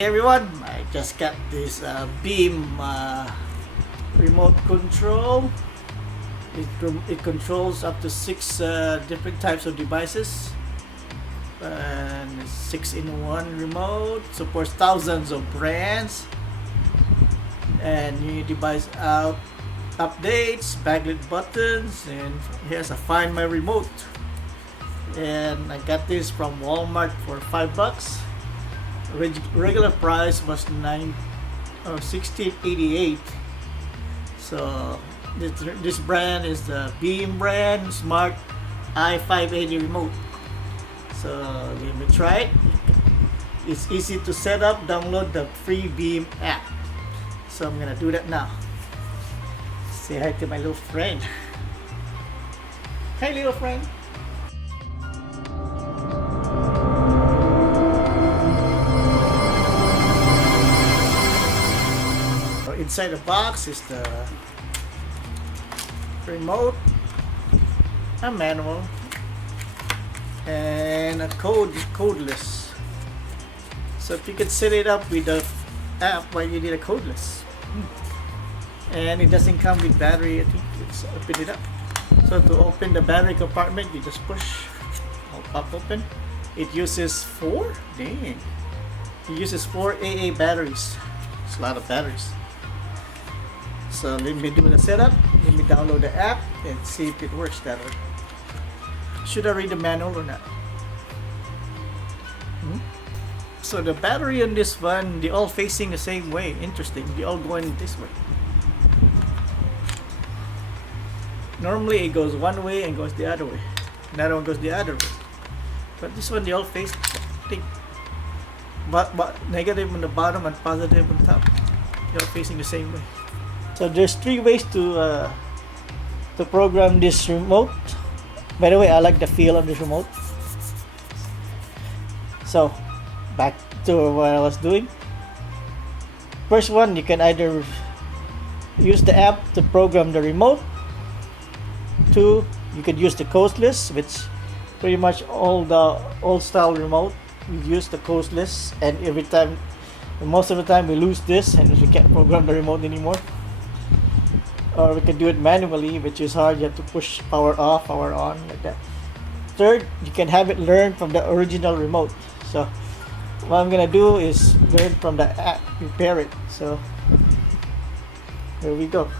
Hey everyone, I just got this beam remote control. It controls up to 6 different types of devices, and it's 6-in-1 remote. Supports thousands of brands and new device out updates, backlit buttons, and here's a Find My Remote. And I got this from Walmart for $5. Regular price was $16.88. So this brand is the Beam brand Smart I580 remote. So let me try it. It's easy to set up. Download the free Beam app. So I'm gonna do that now. Say hi to my little friend. Hi, little friend. Inside the box is the remote, a manual, and a codeless. So if you can set it up with the app, why you need a codeless? And it doesn't come with battery. I think it's open it up. So to open the battery compartment, you just push. It'll pop open. It uses 4. Dang. It uses 4 AA batteries. It's a lot of batteries. So let me do the setup. Let me download the app and see if it works that way. Should I read the manual or not? So the battery on this one, they all facing the same way. Interesting. They all going this way. Normally it goes one way and goes the other way. That one goes the other way. But this one they all face, I think, but negative on the bottom and positive on top. They all facing the same way. So there's 3 ways to program this remote. By the way, I like the feel of this remote. So back to what I was doing. First one, you can either use the app to program the remote. 2, you could use the codeless, which pretty much all the old style remote we use the codeless, and most of the time we lose this and we can't program the remote anymore. Or we can do it manually, which is hard. You have to push power off, power on, like that. 3rd, you can have it learn from the original remote. So what I'm gonna do is learn from the app, prepare it. So here we go.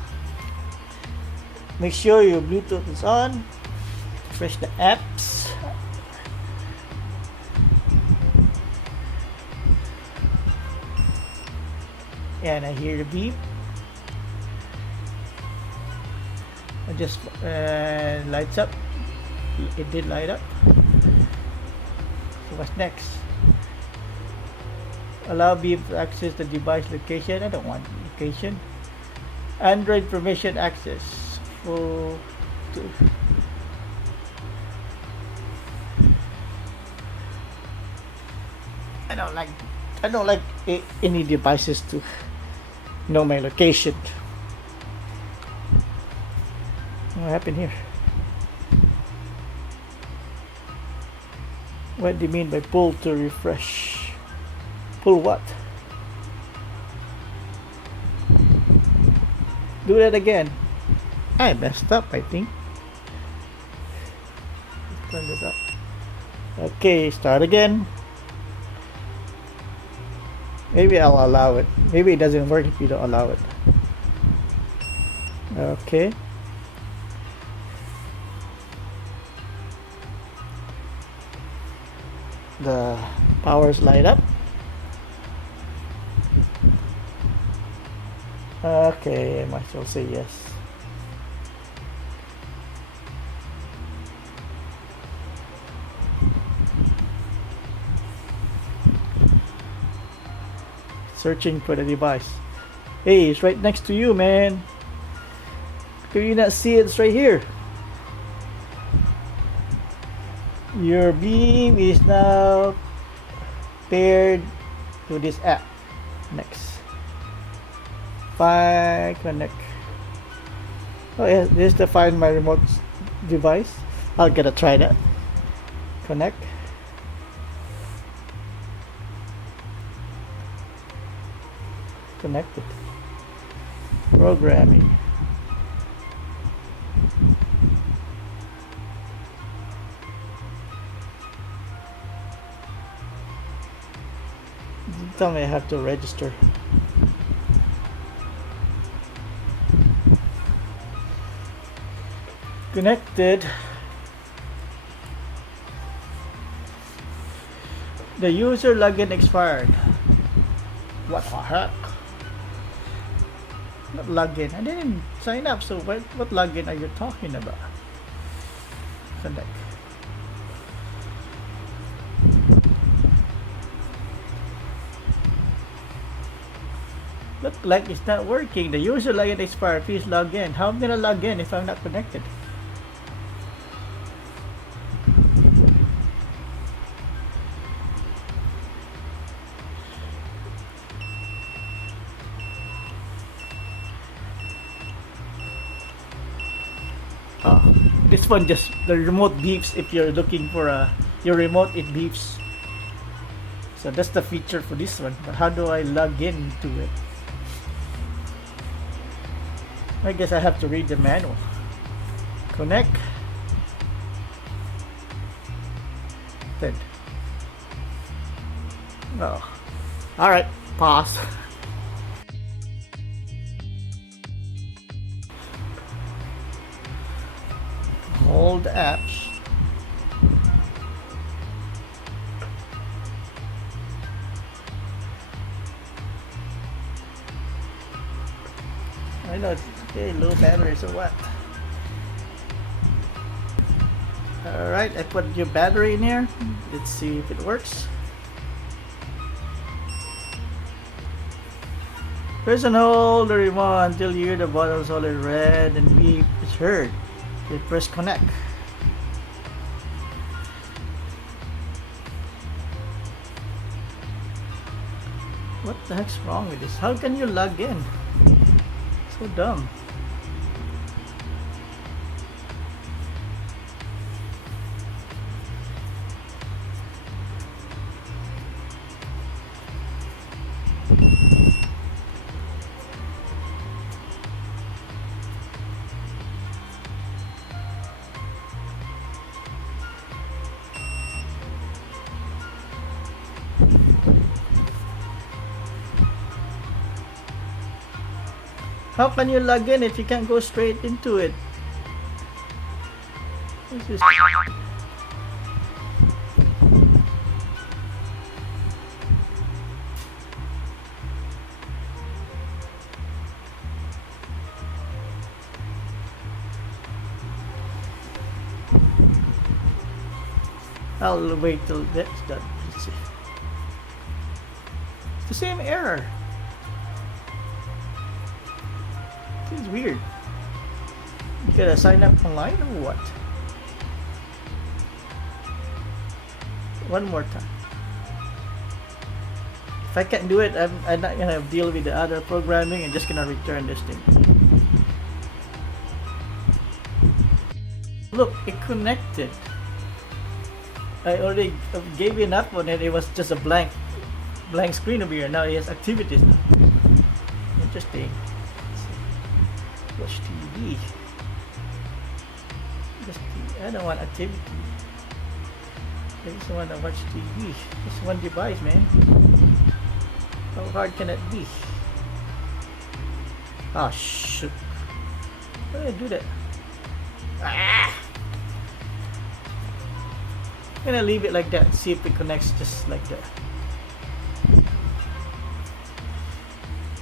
Make sure your Bluetooth is on. Press the apps. And I hear the beep. It just lights up. It did light up. So what's next? Allow Beam to access the device location. I don't want location. Android permission access. I don't like any devices to know my location. What happened here? What do you mean by pull to refresh? Pull what? Do that again. I messed up, I think. Turn it up. Okay, start again. Maybe I'll allow it. Maybe it doesn't work if you don't allow it. Okay. The powers light up. Okay, I might as well say yes. Searching for the device. Hey, it's right next to you, man. Can you not see it? It's right here. Your Beam is now paired to this app. Next. Connect. Oh yeah, this is the Find My Remote device. I'll get a try that. Connect. connected. Programming. Tell me I have to register. Connected. The user login expired. What the heck? What login? I didn't sign up, so what login are you talking about? Connect. Look like it's not working. The user login expired. Please log in. How am I gonna log in if I'm not connected? This one just the remote beeps if you're looking for your remote, it beeps. So that's the feature for this one. But how do I log into it? I guess I have to read the manual. Connect. Then. Oh. Alright, pause. Hold apps. I know it's okay, low battery, so what? Alright, I put your battery in here. Let's see if it works. Press and hold the remote until you hear the bottom solid red and beep is heard. You press connect. What the heck's wrong with this? How can you log in? So dumb. How can you log in if you can't go straight into it? This is I'll wait till that's done. Let's see. It's the same error. It's weird. You gotta sign up online or what? One more time. If I can't do it, I'm not gonna deal with the other programming. I'm just gonna return this thing. Look, it connected. I already gave it up on it. It was just a blank screen over here. Now it has activities. Interesting. Watch TV. I don't want activity. I just want to watch TV. Just one device, man. How hard can it be? Ah, shoot. How do I do that? Ah! I'm gonna leave it like that and see if it connects just like that.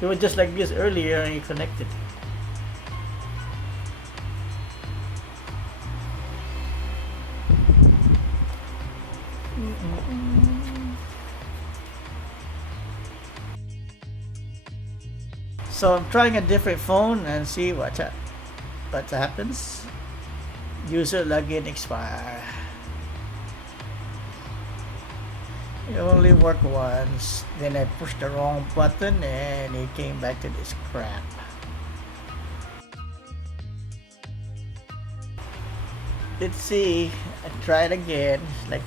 It was just like this earlier and it connected. So I'm trying a different phone and see what happens. User login expire. It only worked once. Then I pushed the wrong button and it came back to this crap. Let's see. I tried again, like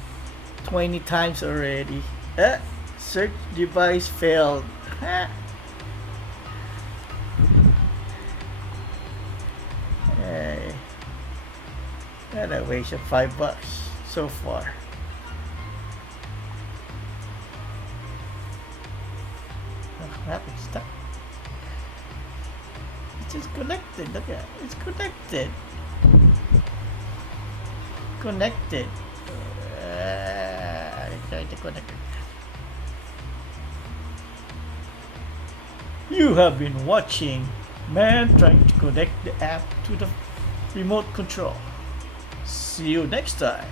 20 times already. Search device failed. And I wasted $5 so far. Oh crap, it's stuck. It's just connected. Look at it. It's connected. Connected. I tried to connect it. You have been watching man trying to connect the app to the remote control. See you next time.